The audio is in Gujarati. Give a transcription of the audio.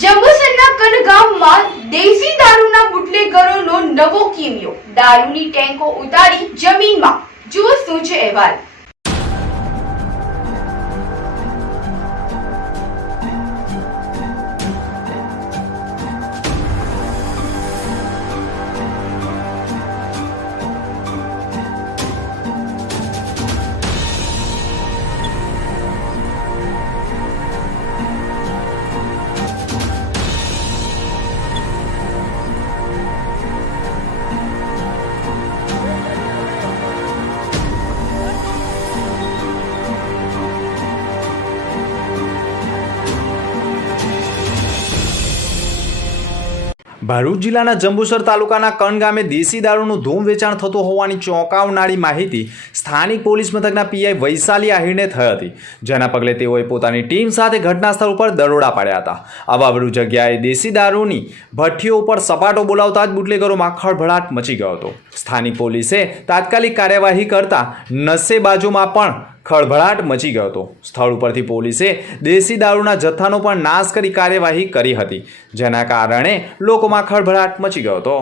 જંબુસરના કનગામમાં દેશી દારૂના બુટલેગરોનો નવો કિમિયો, દારૂની ટેન્કો ઉતારી જમીનમાં. જુઓ શું છે અહેવાલ. ભરૂચ જિલ્લાના જંબુસર તાલુકાના કણ ગામે દેશી દારૂનું ધૂમ વેચાણ થતું હોવાની ચોંકાવનારી માહિતી સ્થાનિક પોલીસ મથકના પીઆઈ વૈશાલી આહિરને થઈ હતી, જેના પગલે તેઓએ પોતાની ટીમ સાથે ઘટના સ્થળ ઉપર દરોડા પાડ્યા હતા. અવાવરૂ જગ્યાએ દેશી દારૂની ભઠ્ઠીઓ ઉપર સપાટો બોલાવતા જ બુટલેગરોમાં ખળભળાટ મચી ગયો હતો. સ્થાનિક પોલીસે તાત્કાલિક કાર્યવાહી કરતા નશેબાજોમાં પણ ખળભળાટ મચી ગયો હતો. સ્થળ ઉપરથી પોલીસે દેશી દારૂના જથ્થાનો પણ નાશ કરી કાર્યવાહી કરી હતી, જેના કારણે લોકોમાં ખળભળાટ મચી ગયો હતો.